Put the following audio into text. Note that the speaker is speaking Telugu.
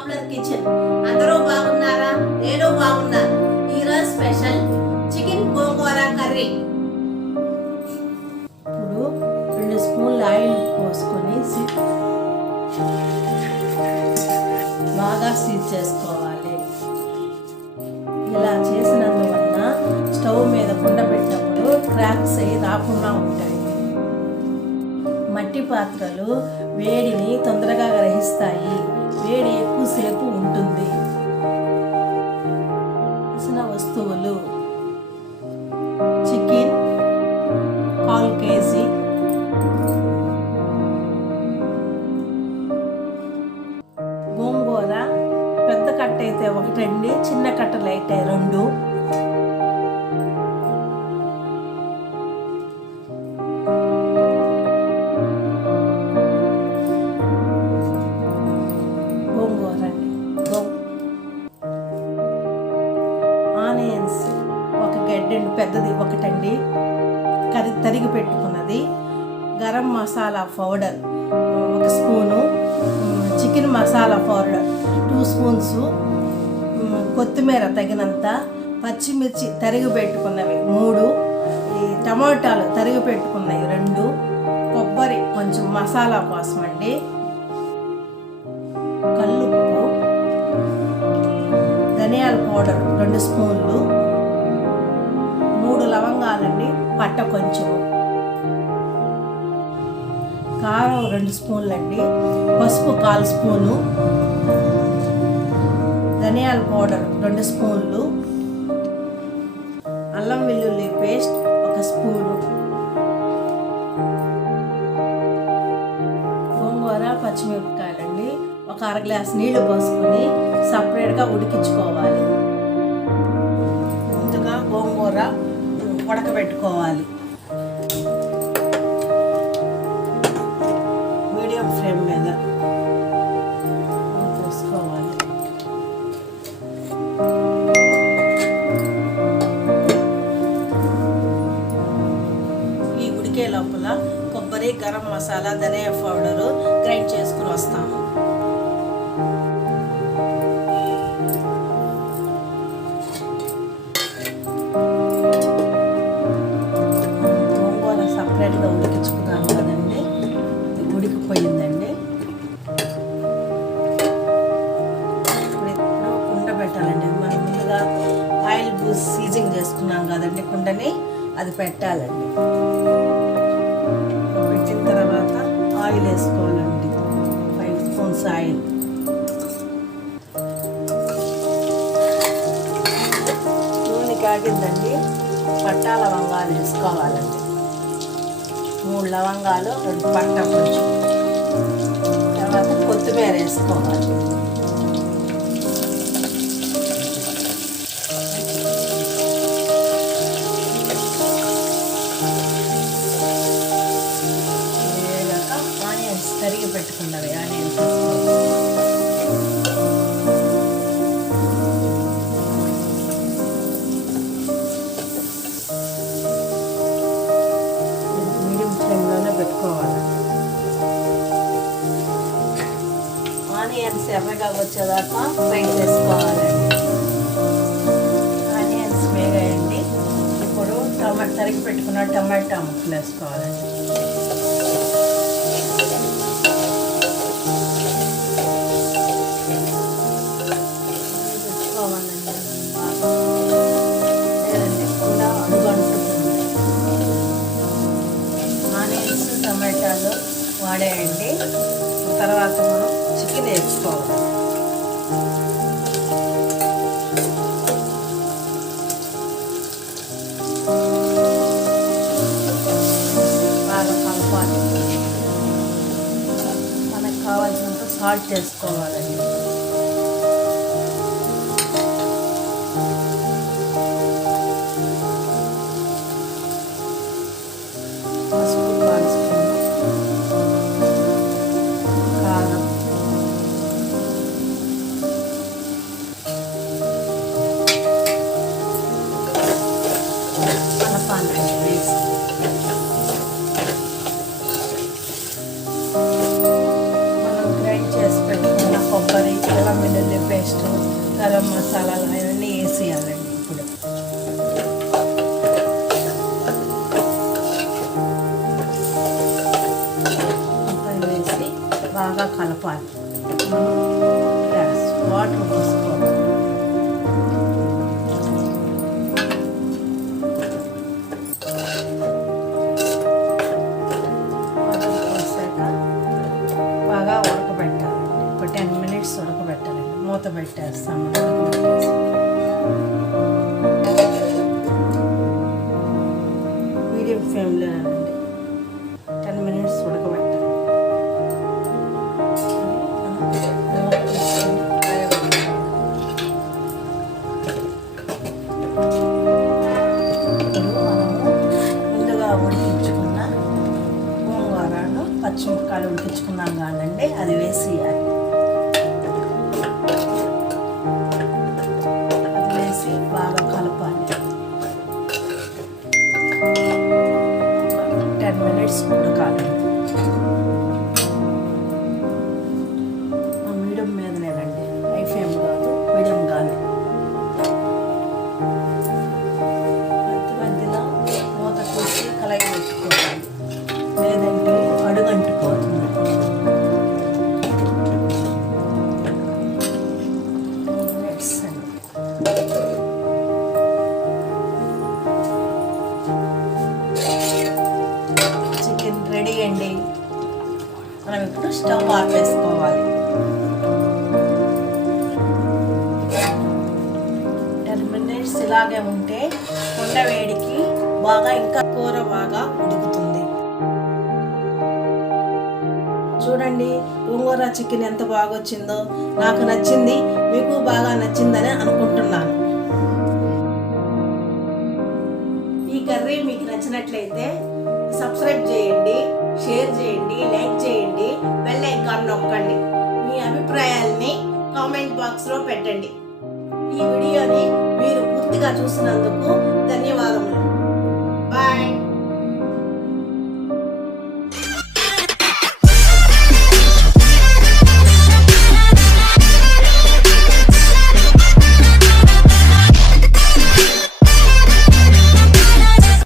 Popular kitchen. అందరూ బాగున్నారా? నేను బాగున్నాను. ఈరోజు స్పెషల్ చికెన్ గోంగూర కర్రీ. ఇప్పుడు 2 స్పూన్ల ఆయిల్ పోసుకొని బాగా సీజ్ చేసుకోవాలి. ఇలా చేసినందువల్ల స్టవ్ మీద కుండ పెట్టినప్పుడు క్రాక్స్ అయ్యి రాకుండా ఉంటాయి. మట్టి పాత్రలు వేడిని తొందరగా గ్రహిస్తాయి. వేడి ఎక్కువసేపు ఉంటుంది. వస్తువులు: చికెన్ 1/4 కేజీ, గోంగూర పెద్ద కట్ట అయితే 1, చిన్న కట్టలు అయితే 2, ఆనియన్స్ 1 గడ్డ పెద్దది 1 తరిగి పెట్టుకున్నది, garam masala powder 1 spoon, chicken masala powder 2 spoons, కొత్తిమీర తగినంత, పచ్చిమిర్చి తరిగి పెట్టుకున్నవి 3, ఈ టమాటాలు తరిగి పెట్టుకున్నవి 2, కొబ్బరి కొంచెం మసాలా కోసం అండి, కల్లుప్పు, ధనియాల పౌడర్ 2 స్పూన్లు, 3 లవంగాలండి, పట్ట కొంచెం, కారం 2 స్పూన్లు అండి, పసుపు 1/4 స్పూను, ధనియాల పౌడర్ 2 స్పూన్లు, అల్లం వెల్లుల్లి పేస్ట్ 1 స్పూను, గోంగూర పచ్చిమిరపకాయలండి 1 అర గ్లాస్ నీళ్లు పోసుకొని సపరేట్గా ఉడికించుకోవాలి. ముందుగా గోంగూర ఉడకబెట్టుకోవాలి. మీడియం ఫ్లేమ్ మీద పోసుకోవాలి. ఈ ఉడికే లోపల కొబ్బరి, గరం మసాలా, ధనియా పౌడరు గ్రైండ్ చేసుకుని వస్తాము. సపరేట్గా ఉడికించుకున్నాను కదండి, ఉడికిపోయిందండి. ఇప్పుడు కుండ పెట్టాలండి. మనం ముందుగా ఆయిల్ సీజింగ్ చేసుకున్నాం కదండి, కుండని అది పెట్టాలండి. పెట్టిన తర్వాత ఆయిల్ వేసుకోవాలండి, 5 స్పూన్స్ ఆయిల్. నూనె కాగిందండి, పట్టా లవంగాలు వేసుకోవాలండి. 3 లవంగాలు, 2 పట్ట కొంచెం, తర్వాత కొత్తిమీర వేసుకోవాలి. వేగాక ఆనియన్స్ తరిగి పెట్టుకున్నవి ఆనియన్స్ పెట్టుకోవాలి. ఆనియన్స్ ఎర్రగా వచ్చేదాకా ఫ్రై చేసుకోవాలండి. ఆనియన్స్ వేగాయండి. ఇప్పుడు తరిగి పెట్టుకున్న టమాటా ముక్కలు వేసుకోవాలండి. పెట్టుకోవాలండి. లేదండి కూడా అడుగంటుతుంది. ఆనియన్స్, టమాటాలు వాడేయండి. తర్వాత మనం చికెన్ వేసుకోవాలి. బాగా కలపాలి. మనకు కావాల్సినంత సాల్ట్ వేసుకోవాలండి. మనం గ్రైండ్ చేసి పెట్టుకున్న కొబ్బరి, అల్లం వెల్లుల్లి పేస్ట్, గరం మసాలాలు అవన్నీ వేసేయాలండి. ఇప్పుడు వేసి బాగా కలపాలి. వాటర్ పోసుకోవాలి. బాగా ఉడకబెట్టాలి. ఒక 10 minutes ఉడకబెట్టాలండి. మూత పెట్టేస్తాము. Medium ఫ్లేమ్లోనండి 10 minutes ఉడకబెట్టాలి. ముందుగా ఉడికించుకున్న గోంగూరను పచ్చిమిరపకాయలు ఉడికించుకున్నాం కానండి, అది వేసేయాలి. అది వేసి బాగా కలపాలి. 10 minutes ఉడకాలి. మీడియం మీదనేనండి, హై ఫ్లేమ్ కాదు, మీడియం కాదు. మధ్యలో మూత తీసి కలయి పెట్టుకోవాలి, లేదంటే అడుగంటుకోతుంది. చికెన్ రెడీ అండి. మనం ఇప్పుడు స్టవ్ ఆపేసుకోవాలి. 10 minutes ఇలాగే ఉంటే కొండ వేడికి బాగా ఇంకా కూర బాగా ఉడుకుతుంది. చూడండి గోంగూర చికెన్ ఎంత బాగా వచ్చిందో. నాకు నచ్చింది, మీకు బాగా నచ్చిందని అనుకుంటున్నాను. ఈ కర్రీ మీకు నచ్చినట్లయితే సబ్స్క్రైబ్ చేయండి, షేర్ చేయండి, లైక్ చేయండి, బెల్ ఐకాన్ నొక్కండి. మీ అభిప్రాయాల్ని కామెంట్ బాక్స్లో పెట్టండి. ఈ వీడియోని మీరు పూర్తిగా చూసినందుకు